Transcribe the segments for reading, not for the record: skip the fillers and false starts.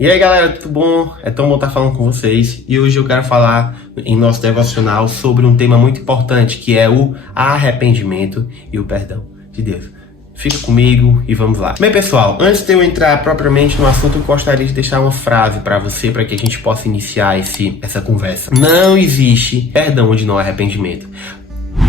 E aí galera, tudo bom? É tão bom estar falando com vocês. E hoje eu quero falar em nosso devocional sobre um tema muito importante, que é o arrependimento e o perdão de Deus. Fica comigo e vamos lá. Bem pessoal, antes de eu entrar propriamente no assunto, eu gostaria de deixar uma frase para você, para que a gente possa iniciar essa conversa. Não existe perdão onde não há arrependimento.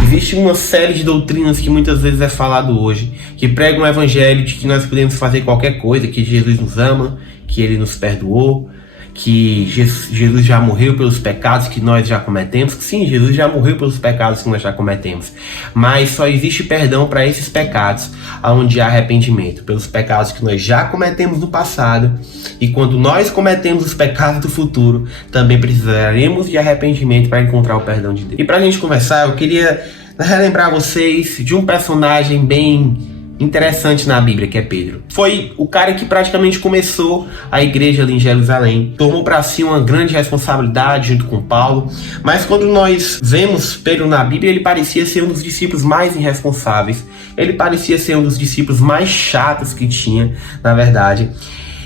Existe uma série de doutrinas que muitas vezes é falado hoje, que pregam o evangelho de que nós podemos fazer qualquer coisa, que Jesus nos ama, que Ele nos perdoou, que Jesus já morreu pelos pecados que nós já cometemos. Sim, Jesus já morreu pelos pecados que nós já cometemos, mas só existe perdão para esses pecados onde há arrependimento, pelos pecados que nós já cometemos no passado, e quando nós cometemos os pecados do futuro, também precisaremos de arrependimento para encontrar o perdão de Deus. E para a gente conversar, eu queria relembrar vocês de um personagem bem interessante na Bíblia, que é Pedro. Foi o cara que praticamente começou a igreja ali em Jerusalém, tomou para si uma grande responsabilidade junto com Paulo, mas quando nós vemos Pedro na Bíblia, ele parecia ser um dos discípulos mais irresponsáveis, ele parecia ser um dos discípulos mais chatos que tinha, na verdade.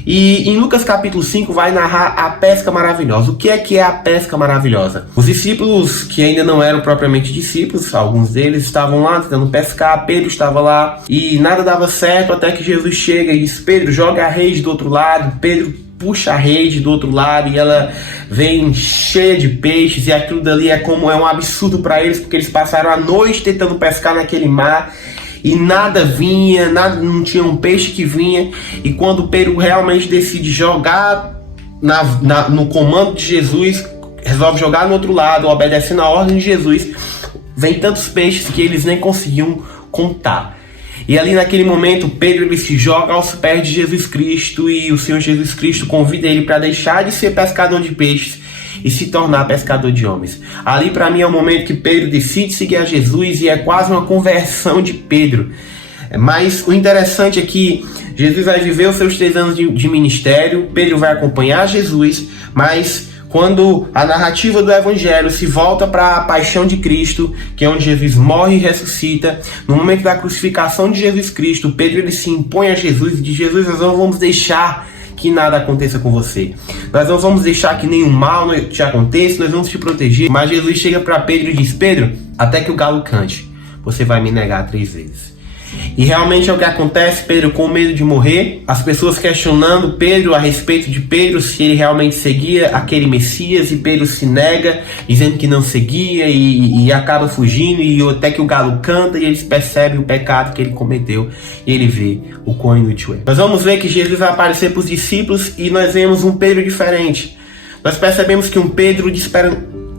E em Lucas capítulo 5 vai narrar a pesca maravilhosa. O que é a pesca maravilhosa? Os discípulos que ainda não eram propriamente discípulos, alguns deles estavam lá tentando pescar, Pedro estava lá e nada dava certo até que Jesus chega e diz: Pedro, joga a rede do outro lado. Pedro puxa a rede do outro lado e ela vem cheia de peixes, e aquilo dali é um absurdo para eles, porque eles passaram a noite tentando pescar naquele mar e nada vinha, não tinha um peixe que vinha. E quando Pedro realmente decide jogar no comando de Jesus, resolve jogar no outro lado, obedecendo a ordem de Jesus, vem tantos peixes que eles nem conseguiam contar. E ali naquele momento, Pedro ele se joga aos pés de Jesus Cristo, e o Senhor Jesus Cristo convida ele para deixar de ser pescador de peixes e se tornar pescador de homens. Ali para mim é o momento que Pedro decide seguir a Jesus, e é quase uma conversão de Pedro. Mas o interessante é que Jesus vai viver os seus 3 anos de ministério, Pedro vai acompanhar Jesus, mas quando a narrativa do Evangelho se volta para a paixão de Cristo, que é onde Jesus morre e ressuscita, no momento da crucificação de Jesus Cristo, Pedro ele se impõe a Jesus e diz: Jesus, nós não vamos deixar que nada aconteça com você. Nós não vamos deixar que nenhum mal te aconteça, nós vamos te proteger. Mas Jesus chega para Pedro e diz: Pedro, até que o galo cante, você vai me negar 3 vezes. E realmente é o que acontece. Pedro com medo de morrer, as pessoas questionando Pedro a respeito de Pedro, se ele realmente seguia aquele Messias, e Pedro se nega, dizendo que não seguia, e acaba fugindo, e até que o galo canta, e eles percebem o pecado que ele cometeu, e ele vê o quão inútil é. Nós vamos ver que Jesus vai aparecer para os discípulos, e nós vemos um Pedro diferente. Nós percebemos que um Pedro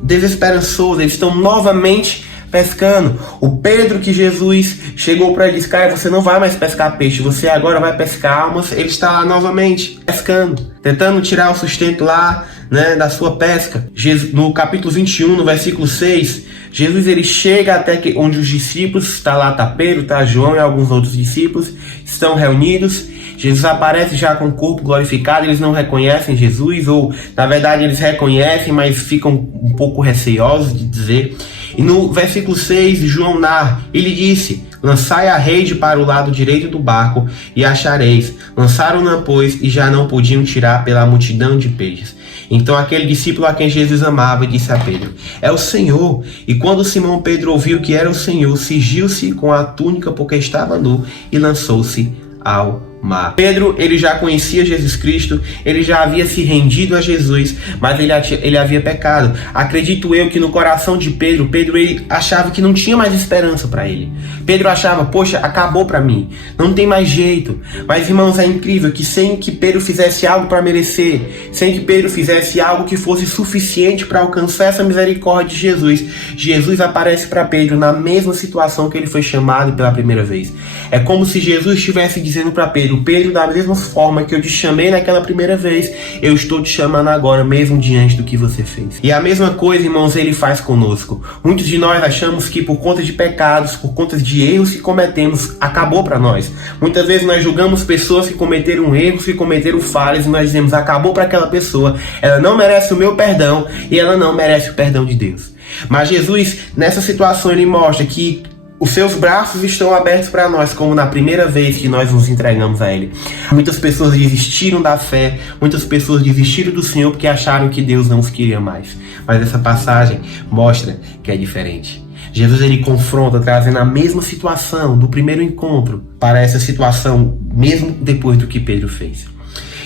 desesperançoso, eles estão novamente pescando. O Pedro que Jesus chegou para ele e disse: cara, você não vai mais pescar peixe, você agora vai pescar almas. Ele está lá novamente pescando, tentando tirar o sustento lá, da sua pesca. No capítulo 21, no versículo 6, Jesus ele chega até onde os discípulos, está Pedro, está João e alguns outros discípulos estão reunidos. Jesus aparece já com o corpo glorificado, eles não reconhecem Jesus, ou na verdade eles reconhecem, mas ficam um pouco receosos de dizer. E no versículo 6, João narra, ele disse: lançai a rede para o lado direito do barco e achareis. Lançaram-na, pois, e já não podiam tirar pela multidão de peixes. Então aquele discípulo a quem Jesus amava disse a Pedro: é o Senhor. E quando Simão Pedro ouviu que era o Senhor, cingiu-se com a túnica porque estava nu e lançou-se ao mar. Pedro, ele já conhecia Jesus Cristo, ele já havia se rendido a Jesus, mas ele havia pecado. Acredito eu que no coração de Pedro ele achava que não tinha mais esperança para ele. Pedro achava: poxa, acabou para mim, não tem mais jeito. Mas irmãos, é incrível que sem que Pedro fizesse algo para merecer, sem que Pedro fizesse algo que fosse suficiente para alcançar essa misericórdia de Jesus, Jesus aparece para Pedro na mesma situação que ele foi chamado pela primeira vez. É como se Jesus estivesse dizendo para Pedro: Pedro, da mesma forma que eu te chamei naquela primeira vez, eu estou te chamando agora, mesmo diante do que você fez. E a mesma coisa, irmãos, ele faz conosco. Muitos de nós achamos que por conta de pecados, por conta de erros que cometemos, acabou para nós. Muitas vezes nós julgamos pessoas que cometeram erros, que cometeram falhas, e nós dizemos: acabou para aquela pessoa, ela não merece o meu perdão, e ela não merece o perdão de Deus. Mas Jesus, nessa situação, ele mostra que Os seus braços estão abertos para nós, como na primeira vez que nós nos entregamos a Ele. Muitas pessoas desistiram da fé, muitas pessoas desistiram do Senhor porque acharam que Deus não os queria mais. Mas essa passagem mostra que é diferente. Jesus, ele confronta, trazendo a mesma situação do primeiro encontro para essa situação, mesmo depois do que Pedro fez.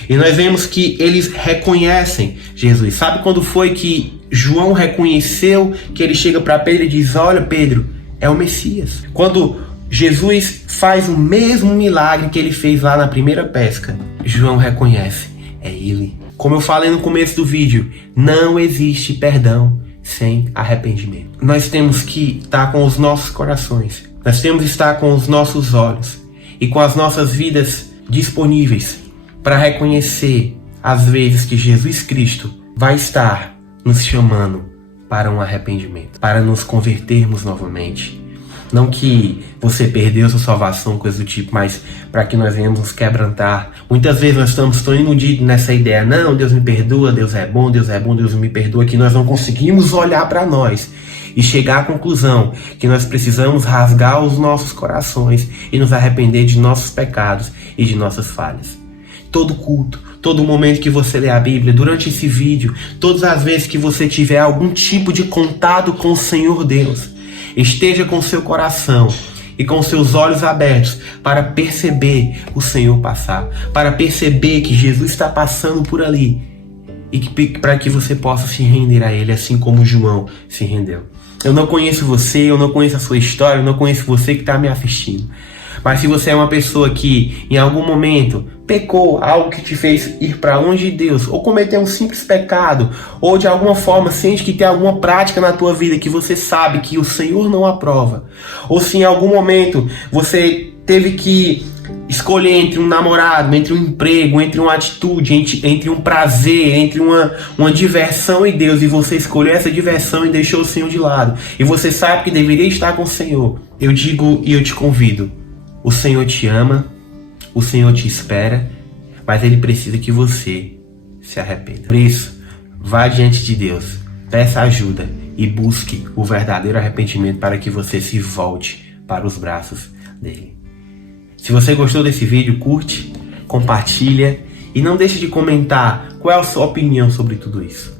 E nós vemos que eles reconhecem Jesus. Sabe quando foi que João reconheceu, que ele chega para Pedro e diz: olha, Pedro, é o Messias. Quando Jesus faz o mesmo milagre que ele fez lá na primeira pesca, João reconhece: é ele. Como eu falei no começo do vídeo, não existe perdão sem arrependimento. Nós temos que estar com os nossos corações, nós temos que estar com os nossos olhos e com as nossas vidas disponíveis para reconhecer as vezes que Jesus Cristo vai estar nos chamando para um arrependimento, para nos convertermos novamente. Não que você perdeu sua salvação, coisa do tipo, mas para que nós venhamos nos quebrantar. Muitas vezes nós estamos tão iludidos nessa ideia: não, Deus me perdoa, Deus é bom, Deus me perdoa, que nós não conseguimos olhar para nós e chegar à conclusão que nós precisamos rasgar os nossos corações e nos arrepender de nossos pecados e de nossas falhas. Todo culto, todo momento que você lê a Bíblia, durante esse vídeo, todas as vezes que você tiver algum tipo de contato com o Senhor Deus, esteja com seu coração e com seus olhos abertos para perceber o Senhor passar, para perceber que Jesus está passando por ali e para que você possa se render a Ele, assim como João se rendeu. Eu não conheço você, eu não conheço a sua história, eu não conheço você que está me assistindo. Mas se você é uma pessoa que em algum momento pecou, algo que te fez ir para longe de Deus, ou cometeu um simples pecado, ou de alguma forma sente que tem alguma prática na tua vida que você sabe que o Senhor não aprova, ou se em algum momento você teve que escolher entre um namorado, entre um emprego, entre uma atitude, entre um prazer, entre uma diversão em Deus, e você escolheu essa diversão e deixou o Senhor de lado, e você sabe que deveria estar com o Senhor, eu digo e eu te convido: o Senhor te ama, o Senhor te espera, mas Ele precisa que você se arrependa. Por isso, vá diante de Deus, peça ajuda e busque o verdadeiro arrependimento para que você se volte para os braços dele. Se você gostou desse vídeo, curte, compartilha e não deixe de comentar qual é a sua opinião sobre tudo isso.